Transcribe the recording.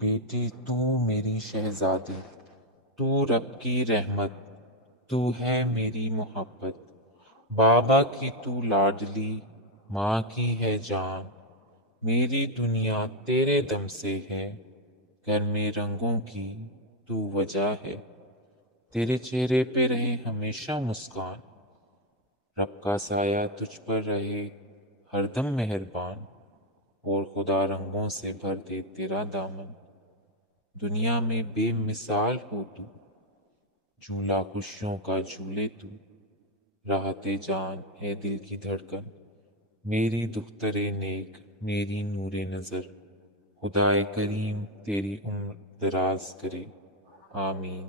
بیٹی تو میری شہزادی، تو رب کی رحمت، تو ہے میری محبت، بابا کی تو لاڈلی، ماں کی ہے جان، میری دنیا تیرے دم سے ہے، گھر میں رنگوں کی تو وجہ ہے، تیرے چہرے پہ رہے ہمیشہ مسکان، رب کا سایہ تجھ پر رہے ہر دم مہربان، اور خدا رنگوں سے بھر دے تیرا دامن، دنیا میں بے مثال ہو تو، جھولا خوشیوں کا جھولے تو، راحت جان ہے دل کی دھڑکن، میری دختر نیک، میری نور نظر، خدائے کریم تیری عمر دراز کرے، آمین۔